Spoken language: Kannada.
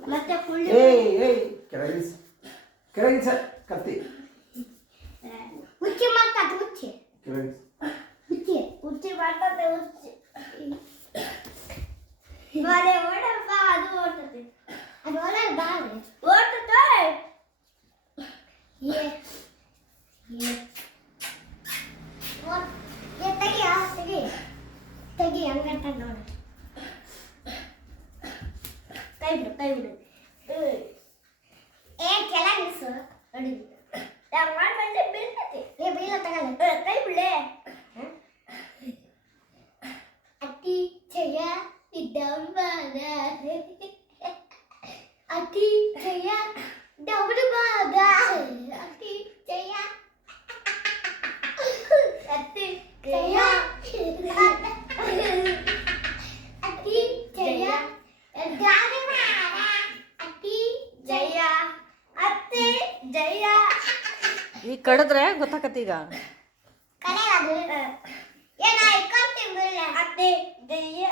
ಮತ್ತೆ ಫುಲ್ ಕೆಳಗಿನ ಸರ್ ಕತ್ತಿ ಉಚ್ಚಿ ಮಾಡ್ತದೆ ಉಚ್ಚಿ ಕೆಳಗಿನ ಉಚ್ಚಿ ಉಚ್ಚಿ ಮಾಡ್ತದೆ ಉಚ್ಚಿ ಬಾಳೆ ಓಡಪ್ಪ ಅದು ಓಡ್ತದೆ ಅದು ಒಳಗೆ ಬಾಳೆ ಓಡ್ತದೆ ಏ ತೆಗಿ ಹಂಗಂತ ನೋಡು ಕೈ ಬಿಡು ಏ ಕೆಳಗಿಸು ನೋಡಿ ಮಾಡ್ಬಂದ್ರೆ ಬೀಳ್ತೈತಿ ಏ ಬೀಳ ತಗಲ್ಲ ಕೈ ಬಿಡೆ ಅತಿ ಜಯ ಇದ್ದವನ ಅತಿ ಜಯ ದೌಡಬಾದ ಅತಿ ಜಯ ಅತಿ ಜಯ ಅತಿ ಜಯ ಅತಿ ಜಯ ಅತಿ ಜಯ ಈಗ ಕಡಿದ್ರೆ ಗೊತ್ತಾಕತ್ತಿ ಈಗ ಕರೆ ಅದು ಏನ ಇಕ್ಕೊಂತೀನಿ ಅತಿ ಜಯ